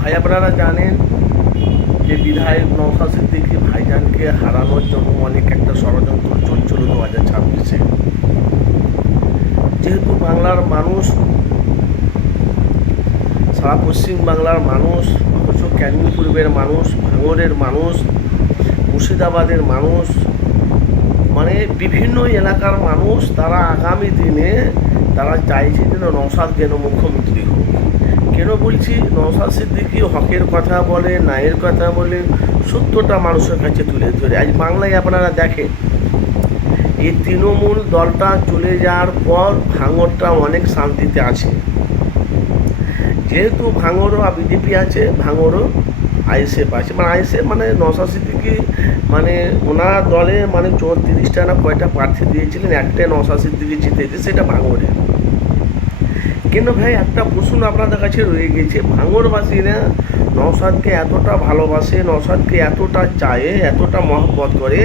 ভাই আপনারা জানেন যে বিধায়ক নওশাদ সিদ্দিকী ভাইজানকে হারানোর জন্য অনেক একটা ষড়যন্ত্র চলছিল 2026-এ। যেহেতু বাংলার মানুষ, সারা পশ্চিম বাংলার মানুষ, অথচ ক্যানিং পূর্বের মানুষ, ভাঙড়ের মানুষ, মুর্শিদাবাদের মানুষ, মানে বিভিন্ন এলাকার মানুষ তারা আগামী দিনে তারা চাইছে যেন নওশাদ যেন মুখ্যমন্ত্রী হোক। কেন বলছি? নওশাদ সিদ্দিকী হকের কথা বলে, ন্যায়ের কথা বলে, সত্যটা মানুষের কাছে তুলে ধরে। আজ বাংলায় আপনারা দেখেন, এই তৃণমূল দলটা চলে যাওয়ার পর ভাঙড়টা অনেক শান্তিতে আছে। যেহেতু ভাঙড়ও বিজেপি আছে, ভাঙড়ও আইএসএফ আছে, মানে আইএসএফ মানে নওশাদ সিদ্দিকী মানে ওনার দলে মানে 34টা না কয়টা প্রার্থী দিয়েছিলেন, একটাই নওশাদ সিদ্দিকী জিতেছে, সেটা ভাঙড়ে। কেন ভাই একটা প্রশ্ন আপনাদের কাছে রয়ে গেছে, ভাঙড়বাসীরা নওশাদকে এতটা ভালোবাসে, নওশাদকে এতটা চায়, এতটা মহব্বত করে,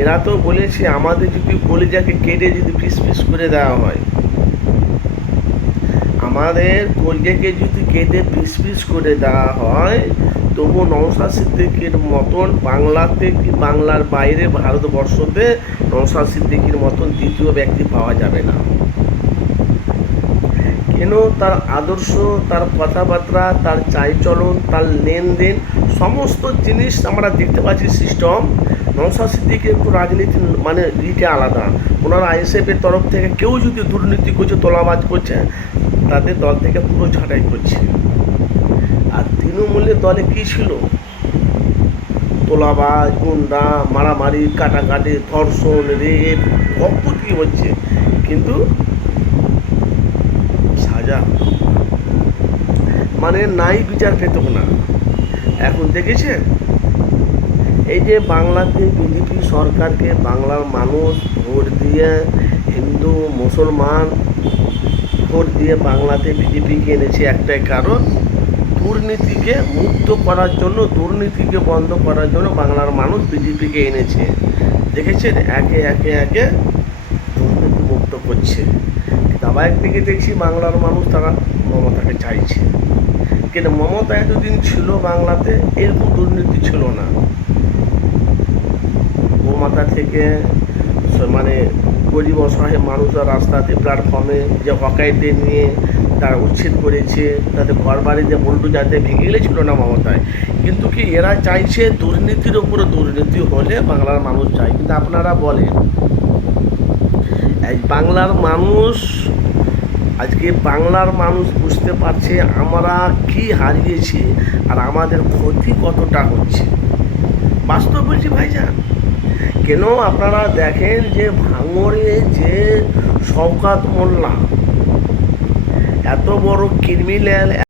এরা তো বলেছে আমাদের যদি কলিজাকে কেটে যদি পিস পিস করে দেওয়া হয়, আমাদের কলিজাকে যদি কেটে পিস পিস করে দেওয়া হয়, তবু নওশাদ সিদ্দিকীর মতন বাংলাতে কি বাংলার বাইরে ভারতবর্ষতে নওশাদ সিদ্দিকীর মতন দ্বিতীয় ব্যক্তি পাওয়া যাবে না। কেন? তার আদর্শ, তার কথাবার্তা, তার চালচলন, তার লেনদেন, সমস্ত জিনিস আমরা দেখতে পাচ্ছি সিস্টেম। নওশাদ সিদ্দিকী একটু রাজনীতি মানে ইটা আলাদা। ওনারা আইএসএফের তরফ থেকে কেউ যদি দুর্নীতি করছে, তোলাবাজ করছে, তাদের দল থেকে পুরো ছাঁটাই করছে। আর তৃণমূলের দলে কী ছিল? তোলাবাজ, গুন্ডা, মারামারি, কাটাকাটি, ধর্ষণ, রেপ, কত কী হচ্ছে, কিন্তু সাজা মানে নাই, বিচার পেত না। এখন দেখেছেন এই যে বাংলাতে বিজেপি সরকারকে বাংলার মানুষ ভোট দিয়ে, হিন্দু মুসলমান ভোট দিয়ে বাংলাতে বিজেপিকে এনেছে একটাই কারণ, দুর্নীতিকে মুক্ত করার জন্য, দুর্নীতিকে বন্ধ করার জন্য বাংলার মানুষ বিজেপিকে এনেছে। দেখেছেন একে একে একে দুর্নীতি মুক্ত করছে। আবার একদিকে দেখছি বাংলার মানুষ তারা মমতাকে চাইছে। কিন্তু মমতা এতদিন ছিল বাংলাতে, এরকম দুর্নীতি ছিল না। মমতা থেকে মানে গরিব অসহায় মানুষরা রাস্তাতে প্ল্যাটফর্মে যে হকাইদের নিয়ে তারা উচ্ছেদ করেছে, তাদের ঘর বাড়িতে বল্টু যাতে ভেঙে গেলেছিল না মমতায়। কিন্তু কি এরা চাইছে দুর্নীতির ওপরে দুর্নীতি হলে বাংলার মানুষ চায়। কিন্তু আপনারা বলেন এই বাংলার মানুষ, আজকে বাংলার মানুষ বুঝতে পারছে আমরা কি হারিয়েছি আর আমাদের ক্ষতি কতটা হচ্ছে। বাস্তব বলছি ভাইজান। কেন? আপনারা দেখেন যে ভাঙড়ে যে শওকাত মোল্লা এত বড় ক্রিমিনাল,